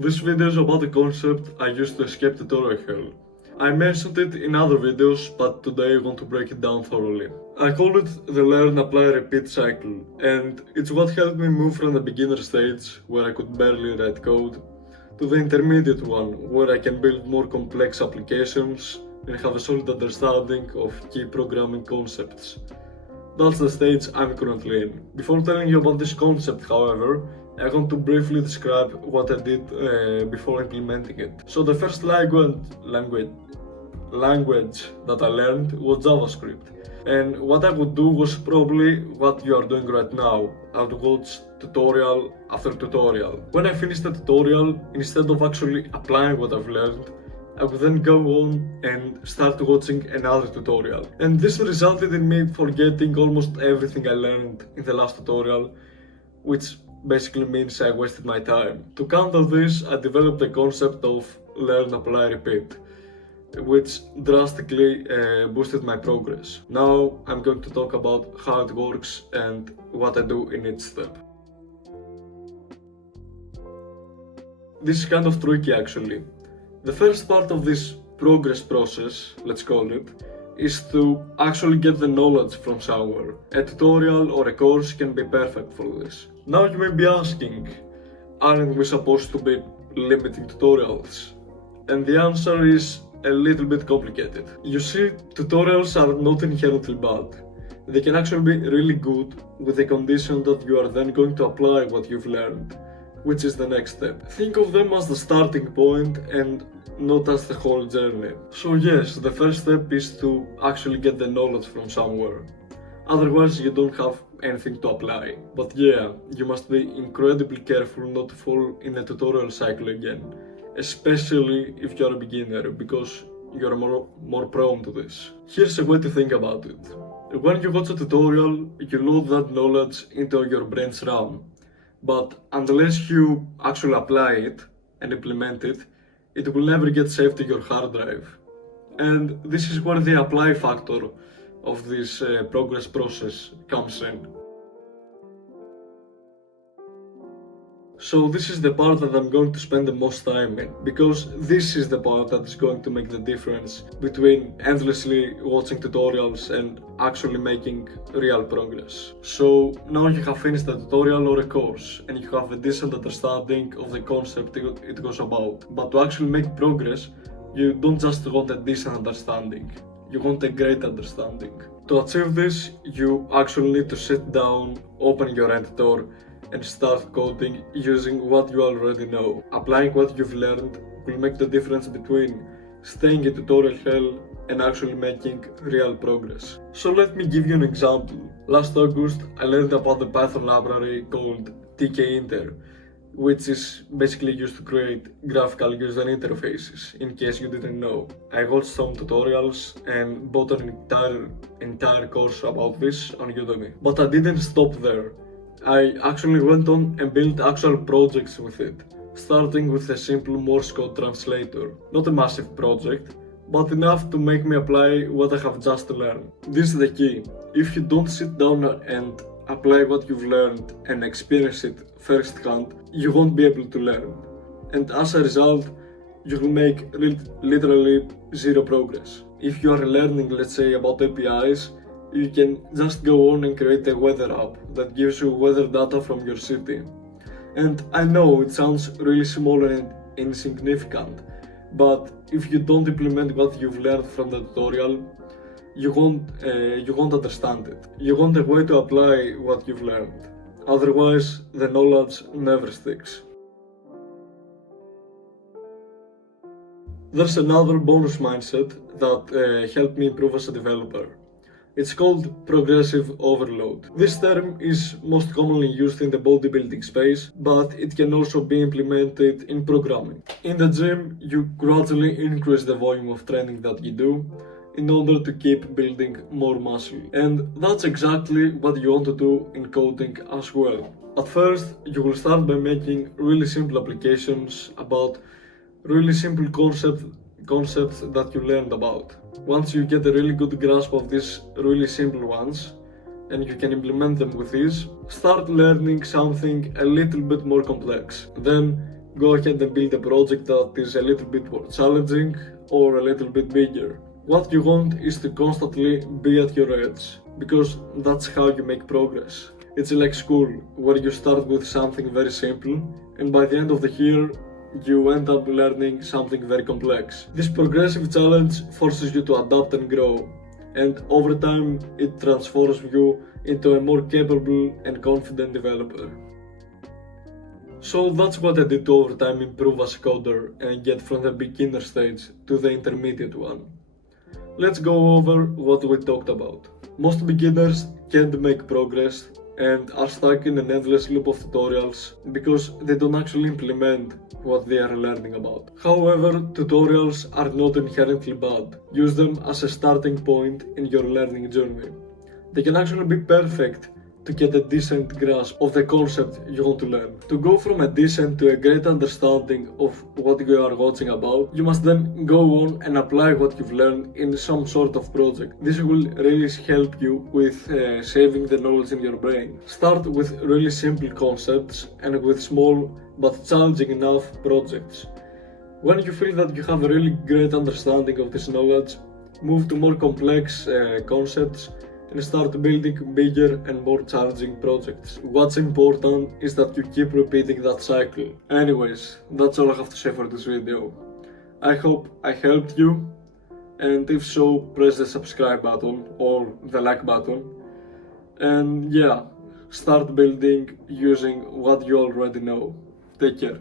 This video is about a concept I used to escape tutorial hell. I mentioned it in other videos, but today I want to break it down thoroughly. I call it the learn, apply, repeat cycle, and it's what helped me move from the beginner stage, where I could barely write code, to the intermediate one, where I can build more complex applications and have a solid understanding of key programming concepts. That's the stage I'm currently in. Before telling you about this concept, however, I want to briefly describe what I did before implementing it. So the first language that I learned was JavaScript. And what I would do was probably what you are doing right now. I would watch tutorial after tutorial. When I finished the tutorial, instead of actually applying what I've learned, I would then go on and start watching another tutorial. And this resulted in me forgetting almost everything I learned in the last tutorial, which basically means I wasted my time. To counter this, I developed the concept of learn, apply, repeat, which drastically boosted my progress. Now I'm going to talk about how it works and what I do in each step. This is kind of tricky actually. The first part of this progress process, let's call it, is to actually get the knowledge from somewhere. A tutorial or a course can be perfect for this. Now you may be asking, aren't we supposed to be limiting tutorials? And the answer is a little bit complicated. You see, tutorials are not inherently bad. They can actually be really good with the condition that you are then going to apply what you've learned, which is the next step. Think of them as the starting point and not as the whole journey. So yes, the first step is to actually get the knowledge from somewhere. Otherwise you don't have anything to apply. But yeah, you must be incredibly careful not to fall in a tutorial cycle again, especially if you're a beginner, because you're more prone to this. Here's a way to think about it. When you watch a tutorial, you load that knowledge into your brain's RAM. But unless you actually apply it and implement it, it will never get saved to your hard drive. And this is where the apply factor of this progress process comes in. So this is the part that I'm going to spend the most time in, because this is the part that is going to make the difference between endlessly watching tutorials and actually making real progress. So now you have finished a tutorial or a course and you have a decent understanding of the concept it goes about. But to actually make progress, you don't just want a decent understanding, you want a great understanding. To achieve this, you actually need to sit down, open your editor, and start coding using what you already know. Applying what you've learned will make the difference between staying in tutorial hell and actually making real progress. So let me give you an example. Last August I learned about the Python library called tkinter, which is basically used to create graphical user interfaces, in case you didn't know. I watched some tutorials and bought an entire course about this on Udemy. But I didn't stop there. I actually went on and built actual projects with it, starting with a simple Morse code translator. Not a massive project, but enough to make me apply what I have just learned. This is the key. If you don't sit down and apply what you've learned and experience it firsthand, you won't be able to learn. And as a result, you will make literally zero progress. If you are learning, let's say, about APIs, you can just go on and create a weather app that gives you weather data from your city. And I know it sounds really small and insignificant, but if you don't implement what you've learned from the tutorial, you won't understand it. You want a way to apply what you've learned. Otherwise, the knowledge never sticks. There's another bonus mindset that helped me improve as a developer. It's called progressive overload. This term is most commonly used in the bodybuilding space, but it can also be implemented in programming. In the gym, you gradually increase the volume of training that you do in order to keep building more muscle. And that's exactly what you want to do in coding as well. At first, you will start by making really simple applications about really simple concepts that you learned about. Once you get a really good grasp of these really simple ones, and you can implement them with ease, start learning something a little bit more complex. Then go ahead and build a project that is a little bit more challenging or a little bit bigger. What you want is to constantly be at your edge, because that's how you make progress. It's like school, where you start with something very simple, and by the end of the year, you end up learning something very complex. This progressive challenge forces you to adapt and grow, and over time, it transforms you into a more capable and confident developer. So that's what I did to over time improve as a coder and get from the beginner stage to the intermediate one. Let's go over what we talked about. Most beginners can't make progress and are stuck in an endless loop of tutorials because they don't actually implement what they are learning about. However, tutorials are not inherently bad. Use them as a starting point in your learning journey. They can actually be perfect to get a decent grasp of the concept you want to learn. To go from a decent to a great understanding of what you are watching about, you must then go on and apply what you've learned in some sort of project. This will really help you with saving the knowledge in your brain. Start with really simple concepts and with small but challenging enough projects. When you feel that you have a really great understanding of this knowledge, move to more complex concepts and start building bigger and more challenging projects. What's important is that you keep repeating that cycle. Anyways, that's all I have to say for this video. I hope I helped you, and if so, press the subscribe button or the like button. And yeah, start building using what you already know. Take care.